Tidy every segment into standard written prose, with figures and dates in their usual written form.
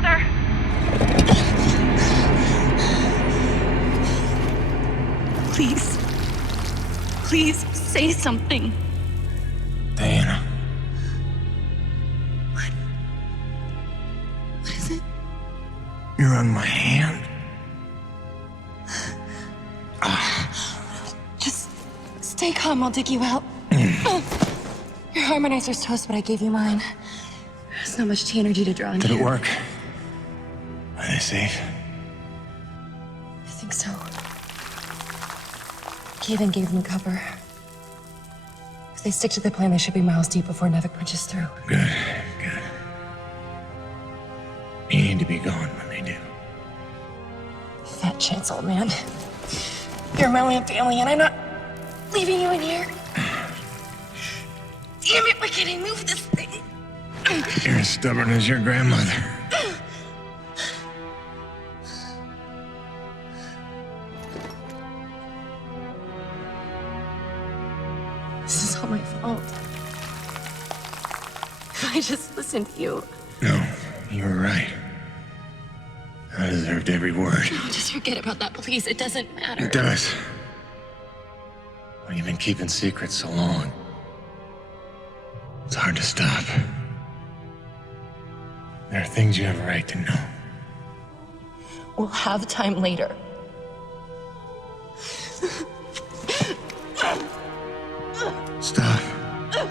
Father! Please. Please, say something. Diana. What is it? You're on my hand. Just stay calm, I'll dig you out. Your harmonizer's toast, but I gave you mine. There's not much energy to draw on. Did it work? Are they safe? I think so. Kevin gave them cover. If they stick to the plan, they should be miles deep before Nevik punches through. Good, good. You need to be gone when they do. Fat chance, old man. You're my lamp alien. I'm not leaving you in here. Damn it, why can't I move this thing? You're as stubborn as your grandmother. This is all my fault. If I just listened to you. No, you were right. I deserved every word. No, just forget about that, please. It doesn't matter. It does. Well, you've been keeping secrets so long. It's hard to stop. There are things you have a right to know. We'll have time later. Stop. Come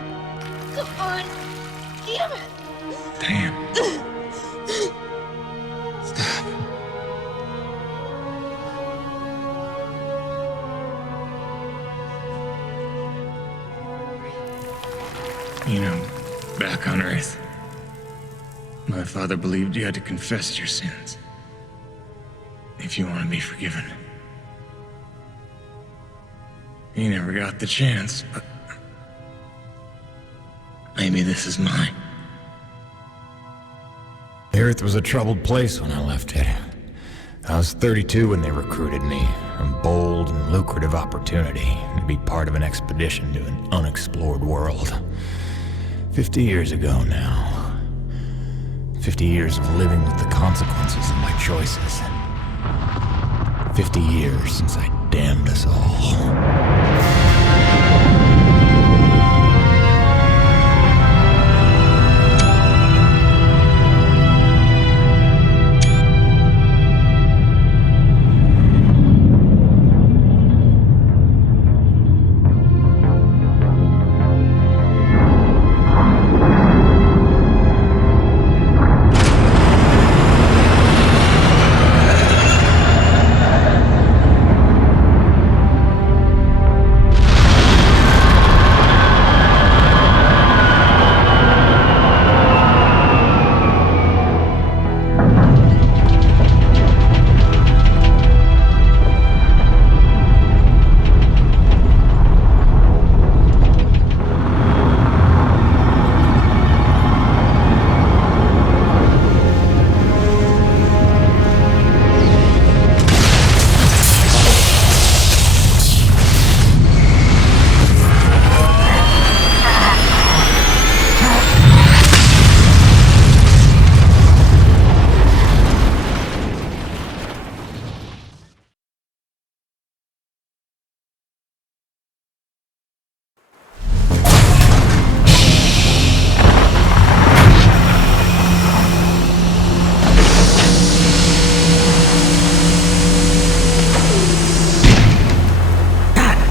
on. Damn it. Damn. Stop. You know, back on Earth, my father believed you had to confess your sins if you want to be forgiven. He never got the chance, but maybe this is mine. The Earth was a troubled place when I left it. I was 32 when they recruited me. A bold and lucrative opportunity to be part of an expedition to an unexplored world. 50 years ago now. 50 years of living with the consequences of my choices. 50 years since I damned us all.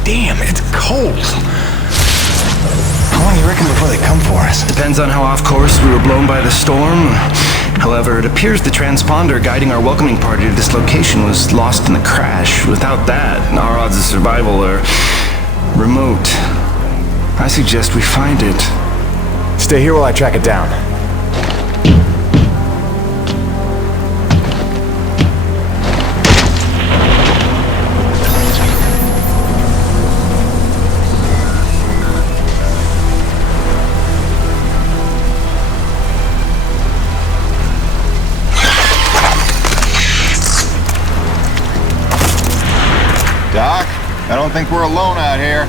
Damn, it's cold. How long do you reckon before they come for us? Depends on how off course we were blown by the storm. However, it appears the transponder guiding our welcoming party to this location was lost in the crash. Without that, our odds of survival are remote. I suggest we find it. Stay here while I track it down. Doc, I don't think we're alone out here.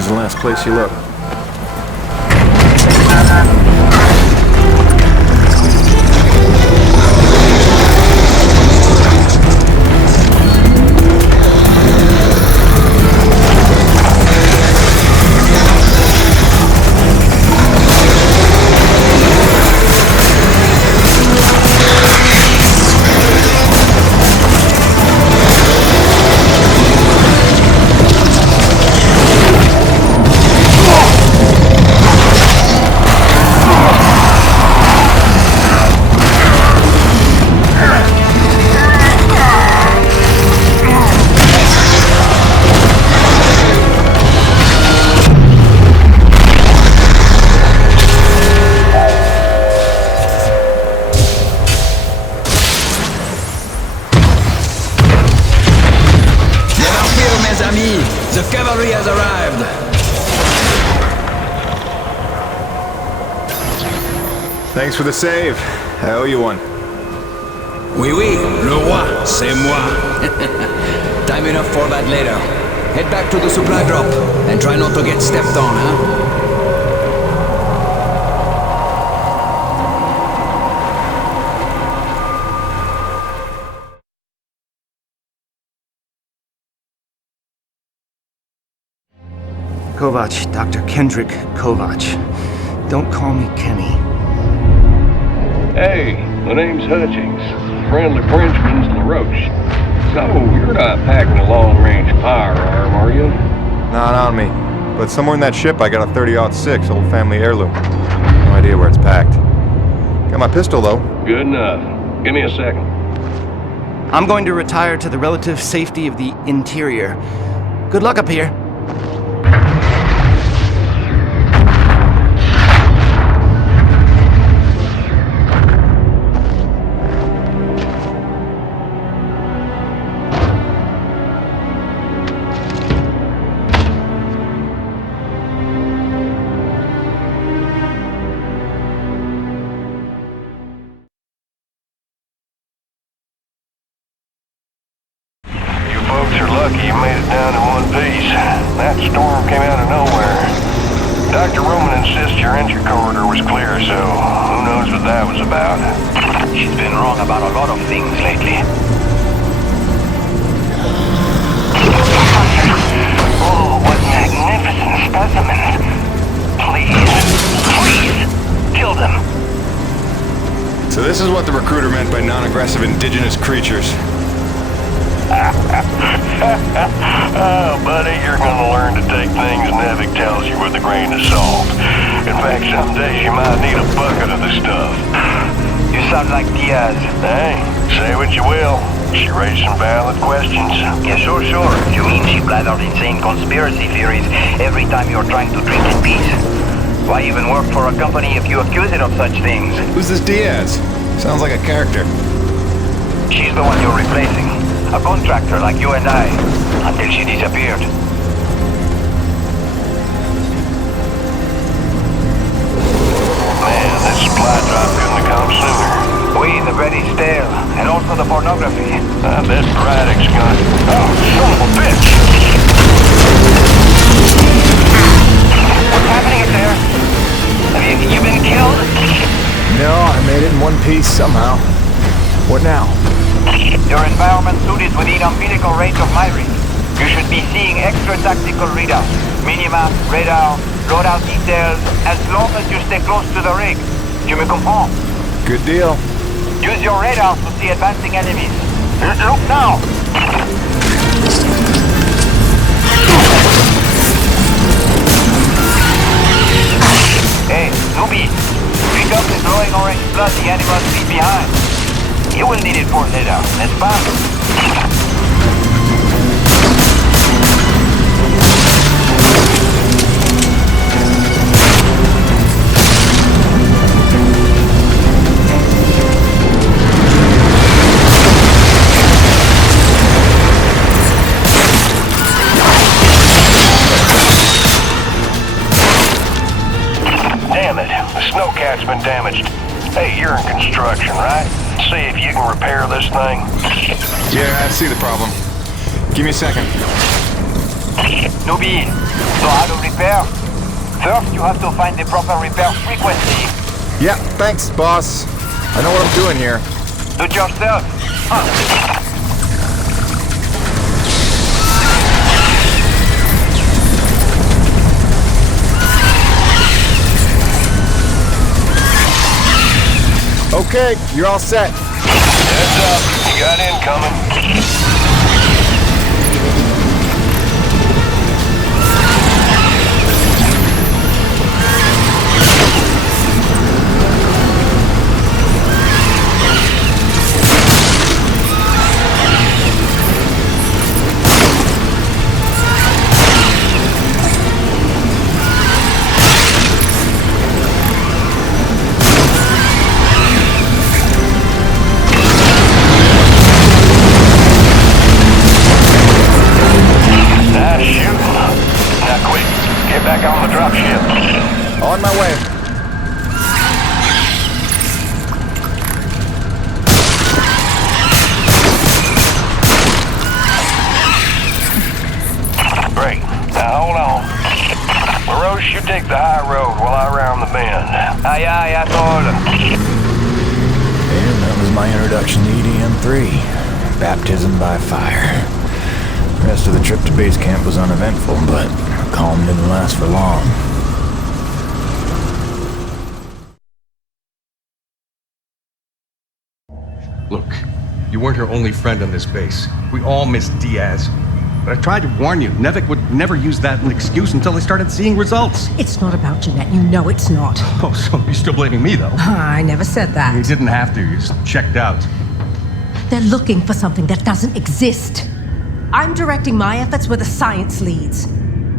is the last place you look. The cavalry has arrived! Thanks for the save. I owe you one. Oui, oui, le roi, c'est moi. Time enough for that later. Head back to the supply drop, and try not to get stepped on, huh? Kovac, Dr. Kendrick Kovac. Don't call me Kenny. Hey, my name's Hutchings. Friendly Frenchman's LaRoche. So, you're not packing a long-range firearm, are you? Not on me. But somewhere in that ship I got a 30-06 old family heirloom. No idea where it's packed. Got my pistol, though. Good enough. Give me a second. I'm going to retire to the relative safety of the interior. Good luck up here. Folks are lucky you made it down in one piece. That storm came out of nowhere. Dr. Roman insists your entry corridor was clear, so who knows what that was about. She's been wrong about a lot of things lately. Oh, what magnificent specimens. Please, kill them. So this is what the recruiter meant by non-aggressive indigenous creatures. Oh, buddy, you're gonna learn to take things Nevik tells you with a grain of salt. In fact, some days you might need a bucket of the stuff. You sound like Diaz. Hey, say what you will. She raised some valid questions. Yeah, sure. You mean she blathered insane conspiracy theories every time you're trying to drink in peace? Why even work for a company if you accuse it of such things? Who's this Diaz? Sounds like a character. She's the one you're replacing. A contractor like you and I, until she disappeared. Man, that supply drop couldn't have come sooner. Oui, the bread is stale, and also the pornography. I bet Braddock's gonna... Oh, son of a bitch! What's happening up there? Have you been killed? No, I made it in one piece somehow. What now? Your environment suit is within umbilical range of my rig. You should be seeing extra tactical readouts. Minimap, radar, loadout details, as long as you stay close to the rig. Tu me comprends? Good deal. Use your radar to see advancing enemies. Look now! Hey, newbie! Pick up the glowing orange blood the animals leave behind. You will need it for later, n'est-ce pas? Damn it, the snowcat's been damaged. Hey, you're in construction, right? See if you can repair this thing. Yeah, I see the problem. Give me a second. Newbie, so how to repair? First, you have to find the proper repair frequency. Yeah, thanks, boss. I know what I'm doing here. Do it yourself. Okay, you're all set. Heads up. You got incoming. On my way. Great. Now hold on. LaRoche, you take the high road while I round the bend. Aye, aye, Atoll. And that was my introduction to EDM-3. Baptism by fire. The rest of the trip to base camp was uneventful, but calm didn't last for long. Look, you weren't her only friend on this base. We all miss Diaz. But I tried to warn you, Nevik would never use that as an excuse until they started seeing results. It's not about Jeanette. You know it's not. Oh, so you're still blaming me, though? I never said that. You didn't have to. You just checked out. They're looking for something that doesn't exist. I'm directing my efforts where the science leads.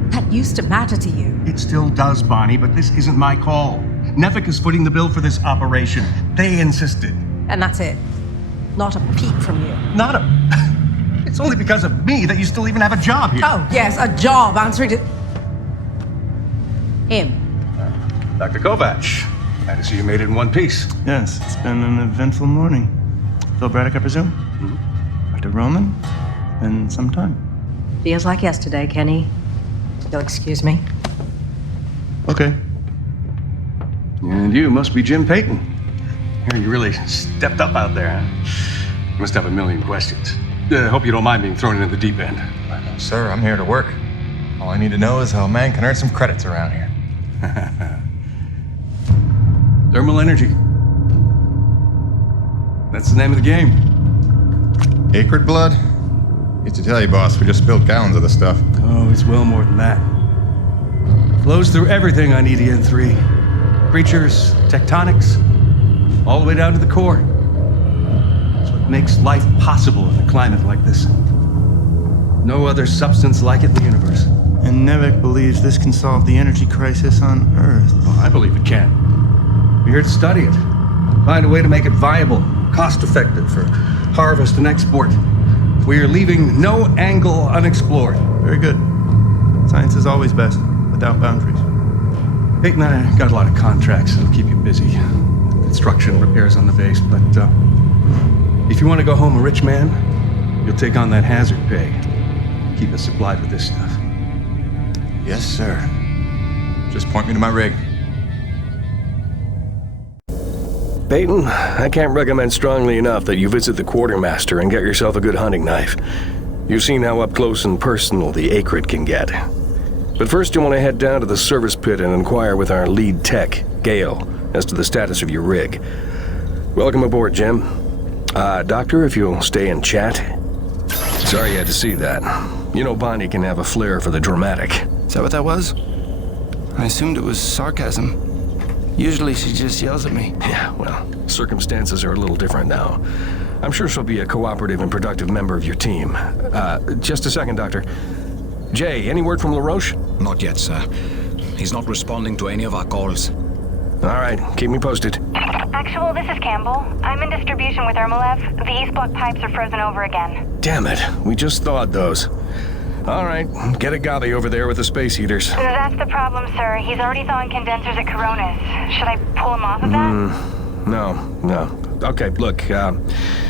That used to matter to you. It still does, Bonnie, but this isn't my call. Nevik is footing the bill for this operation. They insisted. And that's it. Not a peep from you. Not a... It's only because of me that you still even have a job here. Oh, yes, a job answering to... him. Dr. Kovac, glad to see you made it in one piece. Yes, it's been an eventful morning. Phil Braddock, I presume? Mm-hmm. Dr. Roman? Been some time. Feels like yesterday, Kenny. You'll excuse me. Okay. And you must be Jim Payton. You really stepped up out there. You must have a million questions. Hope you don't mind being thrown into the deep end. Sir, I'm here to work. All I need to know is how a man can earn some credits around here. Thermal energy. That's the name of the game. Acrid blood? Hate to tell you, boss, we just spilled gallons of the stuff. Oh, it's well more than that. Flows through everything on EDN3. Creatures, tectonics, all the way down to the core. It's what makes life possible in a climate like this. No other substance like it in the universe. And Nevik believes this can solve the energy crisis on Earth. Well, I believe it can. We're here to study it. Find a way to make it viable, cost-effective for harvest and export. We are leaving no angle unexplored. Very good. Science is always best, without boundaries. Peyton and I got a lot of contracts that'll keep you busy. Construction, repairs on the base, but if you want to go home a rich man, you'll take on that hazard pay. Keep us supplied with this stuff. Yes, sir. Just point me to my rig. Peyton, I can't recommend strongly enough that you visit the quartermaster and get yourself a good hunting knife. You've seen how up close and personal the acrid can get. But first you want to head down to the service pit and inquire with our lead tech, Gale, as to the status of your rig. Welcome aboard, Jim. Doctor, if you'll stay and chat. Sorry you had to see that. You know Bonnie can have a flair for the dramatic. Is that what that was? I assumed it was sarcasm. Usually she just yells at me. Yeah, well, circumstances are a little different now. I'm sure she'll be a cooperative and productive member of your team. Just a second, Doctor. Jay, any word from LaRoche? Not yet, sir. He's not responding to any of our calls. All right, keep me posted. Actual, this is Campbell. I'm in distribution with Ermolev. The east block pipes are frozen over again. Damn it, we just thawed those. All right, get Agave over there with the space heaters. That's the problem, sir. He's already thawing condensers at Coronas. Should I pull him off of that? No. Okay, look,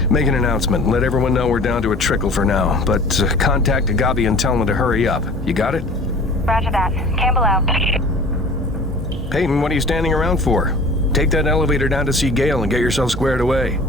make an announcement. Let everyone know we're down to a trickle for now. But contact Agabi and tell them to hurry up. You got it? Roger that. Campbell out. Peyton, what are you standing around for? Take that elevator down to see Gale and get yourself squared away.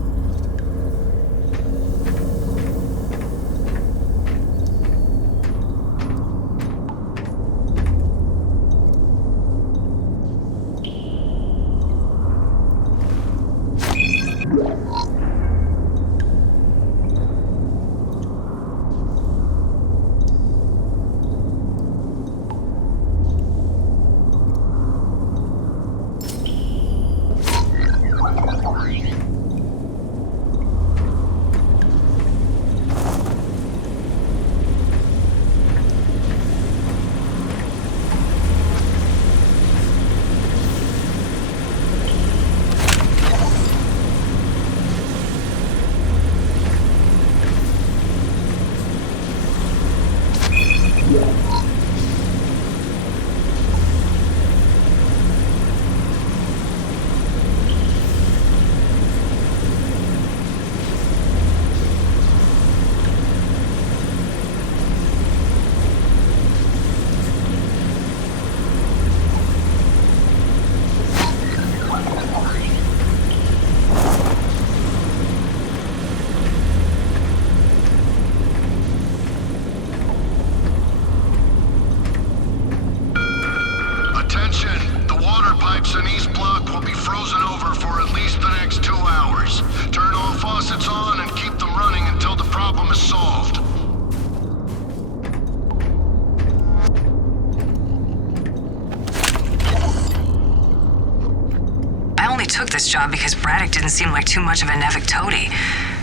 Because Braddock didn't seem like too much of a Nevik toady.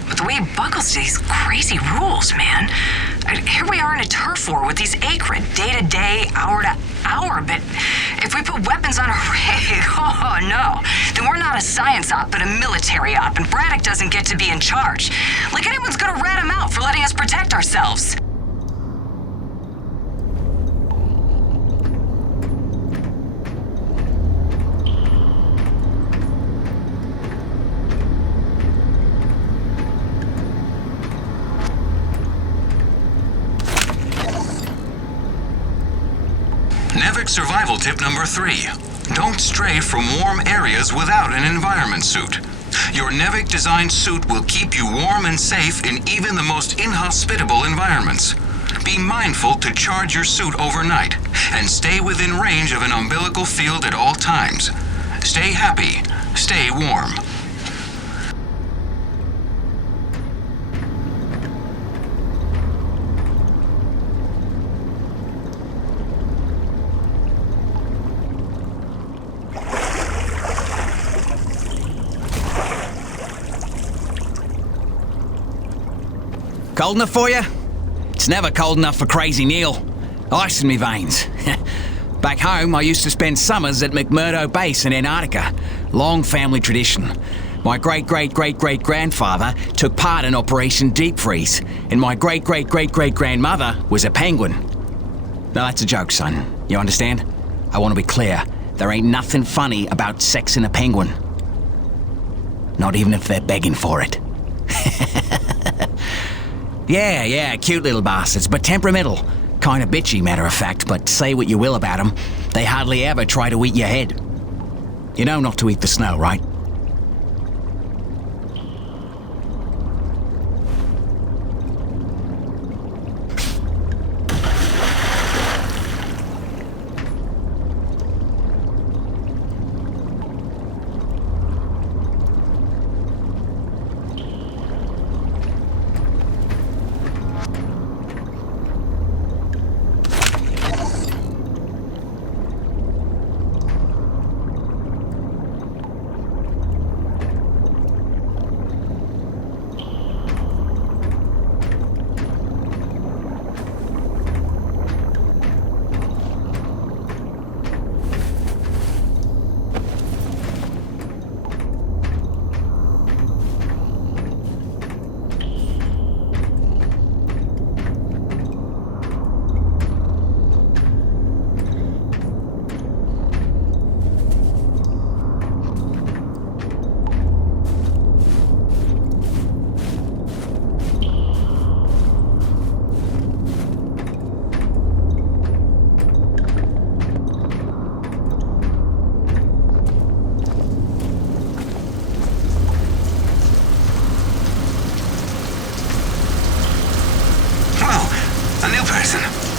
But the way he buckles to these crazy rules, man. Here we are in a turf war with these Acrid, day to day, hour to hour, but if we put weapons on a rig, oh no, then we're not a science op, but a military op, and Braddock doesn't get to be in charge. Like anyone's gonna rat him out for letting us protect ourselves. Survival tip number 3. Don't stray from warm areas without an environment suit. Your Nevik-designed suit will keep you warm and safe in even the most inhospitable environments. Be mindful to charge your suit overnight and stay within range of an umbilical field at all times. Stay happy. Stay warm. Cold enough for you? It's never cold enough for Crazy Neil. Ice in me veins. Back home, I used to spend summers at McMurdo Base in Antarctica. Long family tradition. My great-great-great-great-grandfather took part in Operation Deep Freeze, and my great-great-great-great-grandmother was a penguin. Now that's a joke, son. You understand? I want to be clear. There ain't nothing funny about sexing a penguin. Not even if they're begging for it. Yeah, cute little bastards, but temperamental. Kinda bitchy, matter of fact, but say what you will about them, they hardly ever try to eat your head. You know not to eat the snow, right? listen.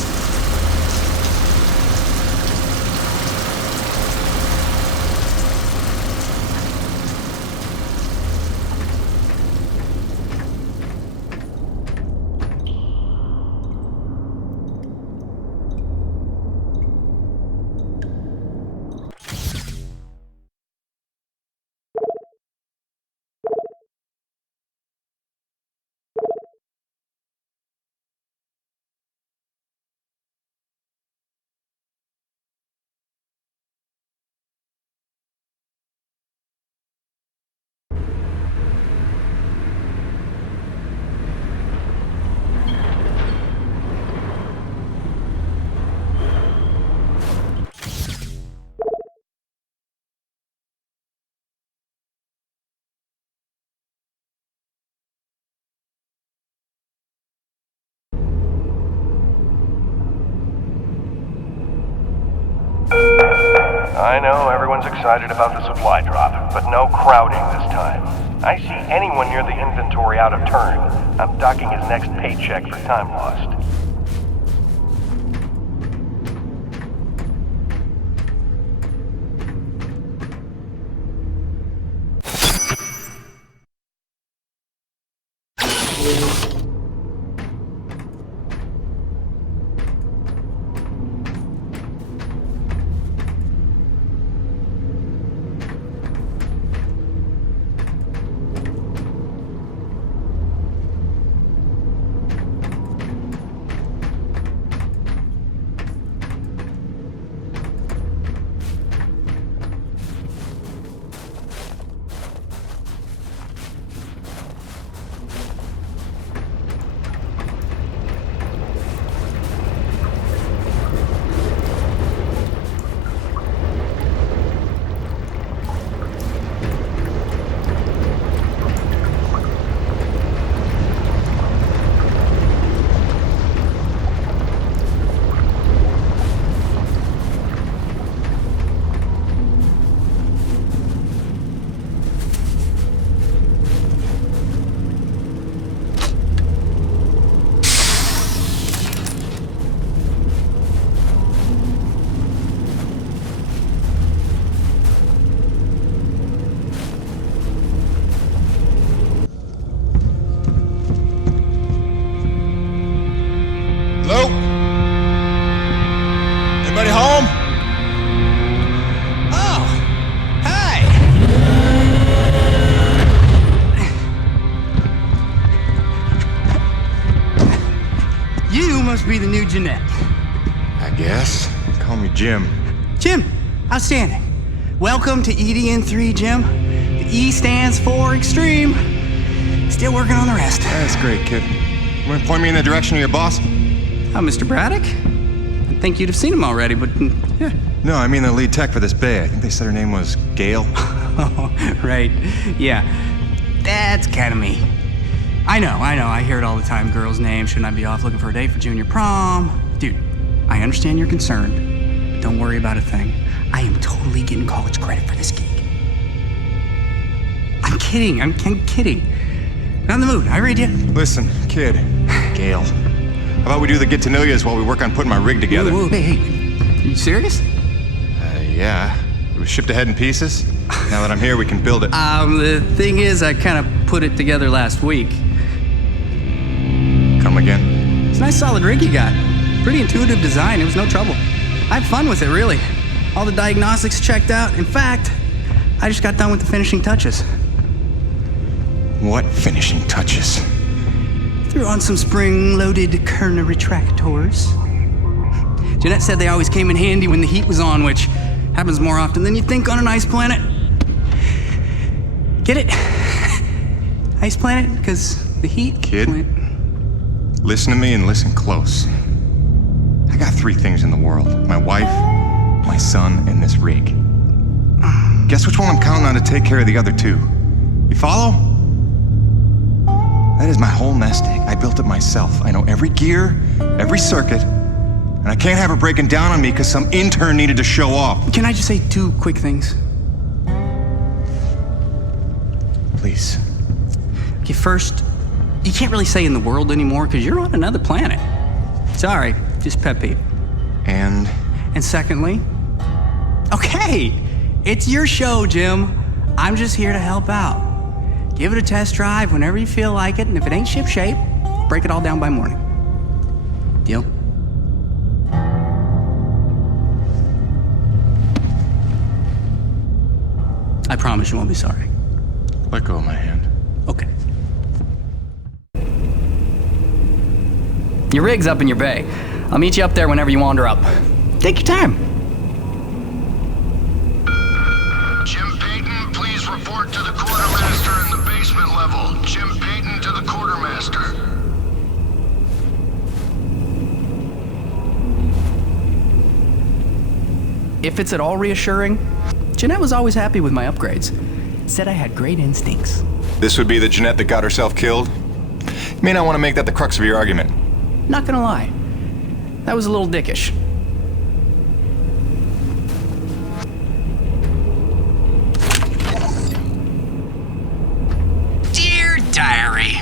I know everyone's excited about the supply drop, but no crowding this time. I see anyone near the inventory out of turn. I'm docking his next paycheck for time lost. Hello? Anybody home? Oh, hi. You must be the new Jeanette. I guess. Call me Jim. Jim, outstanding. Welcome to EDN3, Jim. The E stands for extreme. Still working on the rest. That's great, kid. You want to point me in the direction of your boss? Mr. Braddock? I think you'd have seen him already, but yeah. No, I mean the lead tech for this bay. I think they said her name was Gail. Oh, right. Yeah. That's kind of me. I know. I hear it all the time. Girls' names. Shouldn't I be off looking for a date for junior prom? Dude, I understand you're concerned, but don't worry about a thing. I am totally getting college credit for this gig. I'm kidding. I'm kidding. Not in the mood. I read you. Listen, kid. Gail. How about we do the get-to-know-yous while we work on putting my rig together? Whoa, hey. Are you serious? Yeah. It was shipped ahead in pieces. Now that I'm here, we can build it. The thing is, I kind of put it together last week. Come again? It's a nice solid rig you got. Pretty intuitive design. It was no trouble. I had fun with it, really. All the diagnostics checked out. In fact, I just got done with the finishing touches. What finishing touches? Threw on some spring-loaded Kerner retractors. Jeanette said they always came in handy when the heat was on, which happens more often than you think on an ice planet. Get it? Ice planet? Because the heat... Kid, listen to me and listen close. I got 3 things in the world. My wife, my son, and this rig. Guess which one I'm counting on to take care of the other 2? You follow? That is my whole nest egg. I built it myself. I know every gear, every circuit, and I can't have her breaking down on me because some intern needed to show off. Can I just say 2 quick things? Please. Okay, first, you can't really say in the world anymore because you're on another planet. Sorry, just pet peeve. And secondly, okay, it's your show, Jim. I'm just here to help out. Give it a test drive whenever you feel like it, and if it ain't shipshape, break it all down by morning. Deal? I promise you won't be sorry. let go of my hand. Okay. Your rig's up in your bay. I'll meet you up there whenever you wander up. Take your time. Jim Payton, please report to the quartermaster in the basement level. Jim Payton to the quartermaster. If it's at all reassuring, Jeanette was always happy with my upgrades. Said I had great instincts. This would be the Jeanette that got herself killed? You may not want to make that the crux of your argument. Not gonna lie, that was a little dickish. Dear Diary,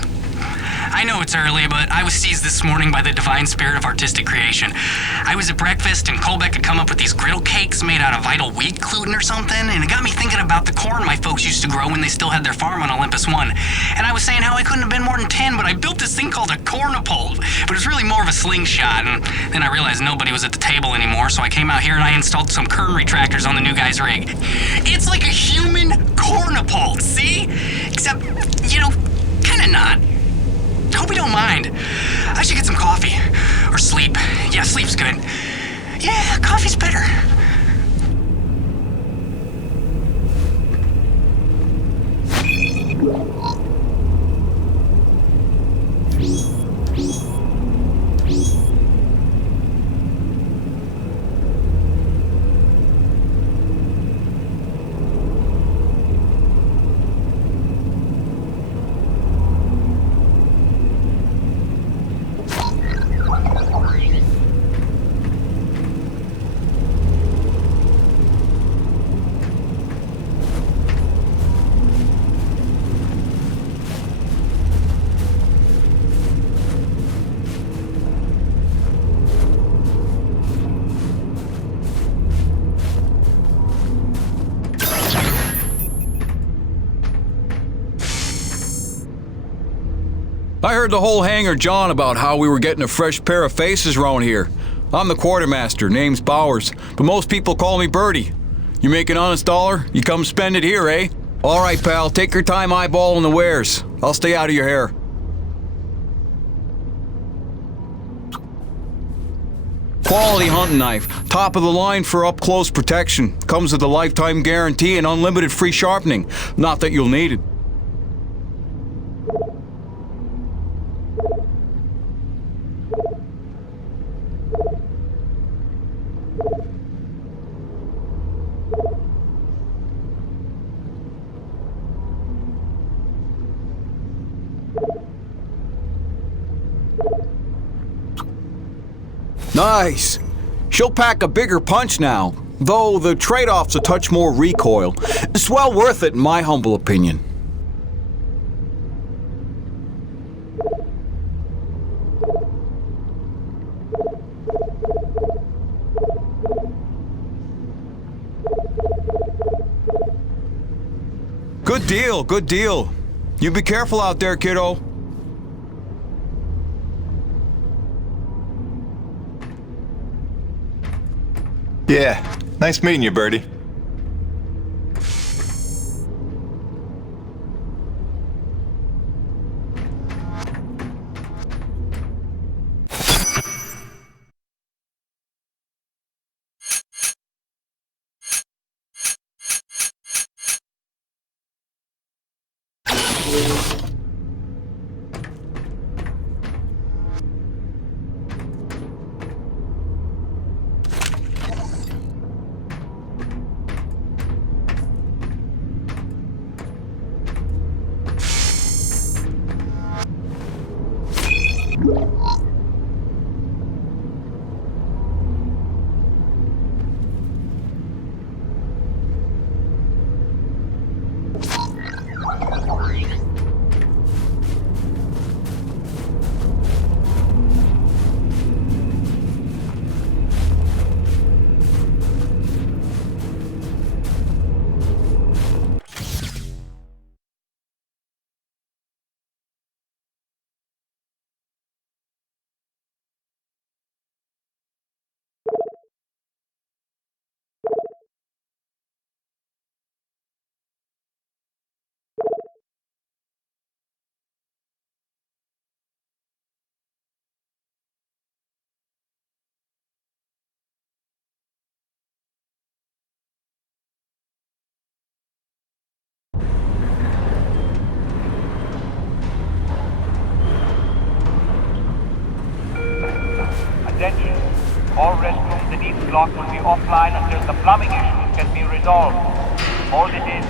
I know it's early, but I was seized this morning by the divine spirit of artistic creation. I was at breakfast, and Colbeck had come up with these griddle cakes made out of vital wheat gluten or something, and it got me thinking about the corn my folks used to grow when they still had their farm on Olympus 1. And I was saying how I couldn't have been more than 10, but I built this thing called a cornapole, but it was really more of a slingshot, and then I realized nobody was at the table anymore, so I came out here and I installed some kern retractors on the new guy's rig. It's like a human cornapole, see? Except, you know, kinda not. Hope you don't mind. I should get some coffee. Or sleep. Yeah, sleep's good. Yeah, coffee's better. I heard the whole hangar John about how we were getting a fresh pair of faces around here. I'm the quartermaster, name's Bowers, but most people call me Birdie. You make an honest dollar, you come spend it here, eh? All right, pal, take your time eyeballing the wares. I'll stay out of your hair. Quality hunting knife, top of the line for up-close protection. Comes with a lifetime guarantee and unlimited free sharpening. Not that you'll need it. Nice. She'll pack a bigger punch now, though the trade-off's a touch more recoil. It's well worth it in my humble opinion. Good deal, good deal. You be careful out there, kiddo. Yeah, nice meeting you, Birdie. Attention. All restrooms in each block will be offline until the plumbing issues can be resolved. Hold it in.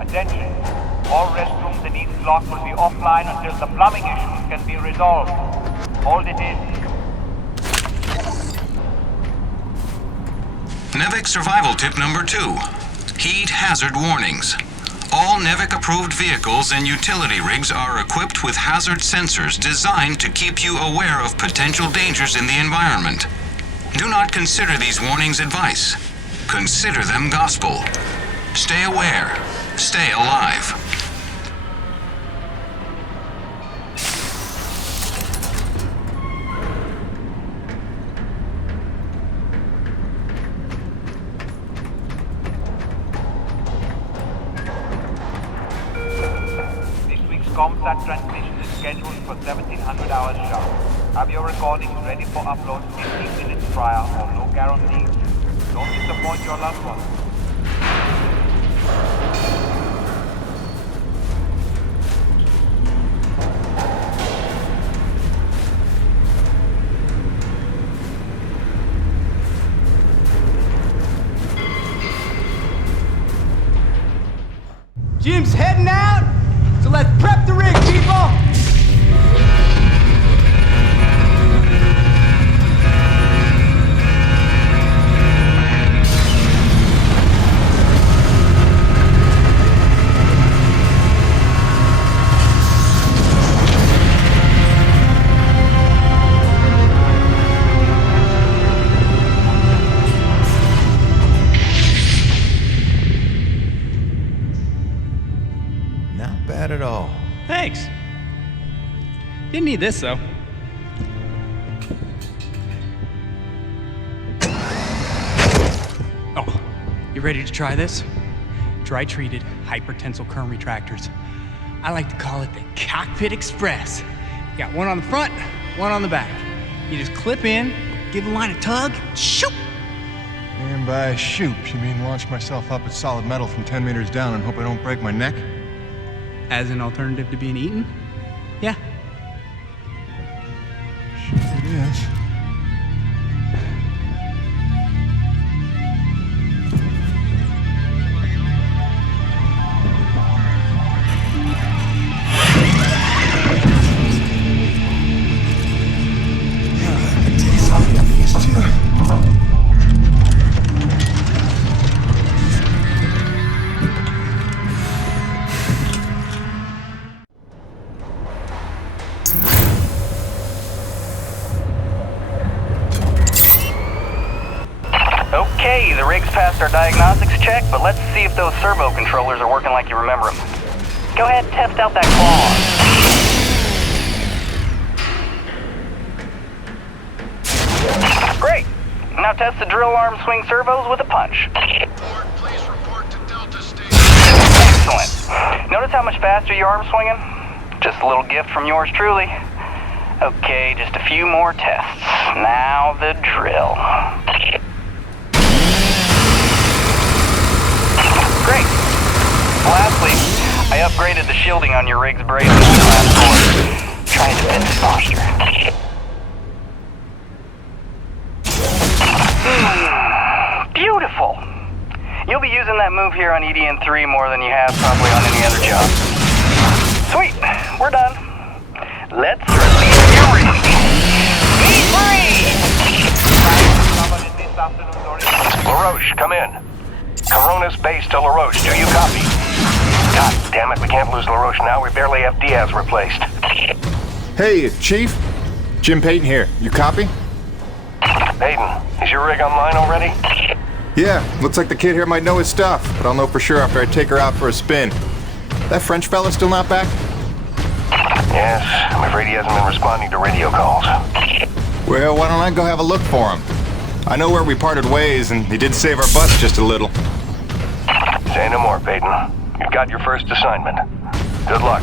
Attention. All restrooms in each block will be offline until the plumbing issues can be resolved. Hold it in. NEVIC survival tip number 2. Heed hazard warnings. All NEVIC-approved vehicles and utility rigs are equipped with hazard sensors designed to keep you aware of potential dangers in the environment. Do not consider these warnings advice. Consider them gospel. Stay aware. Stay alive. This week's ComSat transmission is scheduled for 1700 hours sharp. Have your recordings ready for upload 15 minutes prior or no guarantees. Don't disappoint your loved ones. Jim's heading out, so let's prep the rig, people! Not bad at all. Thanks. Didn't need this, though. Oh, you ready to try this? Dry-treated hypertensile current retractors. I like to call it the Cockpit Express. You got one on the front, one on the back. You just clip in, give the line a tug, shoot! And by shoot, you mean launch myself up at solid metal from 10 meters down and hope I don't break my neck? As an alternative to being eaten? Yeah. Sure it is. Okay, the rig's passed our diagnostics check, but let's see if those servo controllers are working like you remember them. Go ahead and test out that claw. Great. Now test the drill arm swing servos with a punch. Please report to Delta Station. Excellent. Notice how much faster your arm's swinging? Just a little gift from yours truly. Okay, just a few more tests. Now the drill. Great. Lastly, I upgraded the shielding on your rig's brazen last quarter. Try defensive posture. Beautiful. You'll be using that move here on EDN3 more than you have probably on any other job. Sweet. We're done. Let's release your rig. Be free! LaRoche, come in. Corona's base to LaRoche. Do you copy? God damn it, we can't lose LaRoche now. We barely have Diaz replaced. Hey, Chief. Jim Payton here. You copy? Payton, is your rig online already? Yeah, looks like the kid here might know his stuff, but I'll know for sure after I take her out for a spin. That French fella still not back? Yes, I'm afraid he hasn't been responding to radio calls. Well, why don't I go have a look for him? I know where we parted ways, and he did save our butts just a little. Say no more, Peyton. You've got your first assignment. Good luck.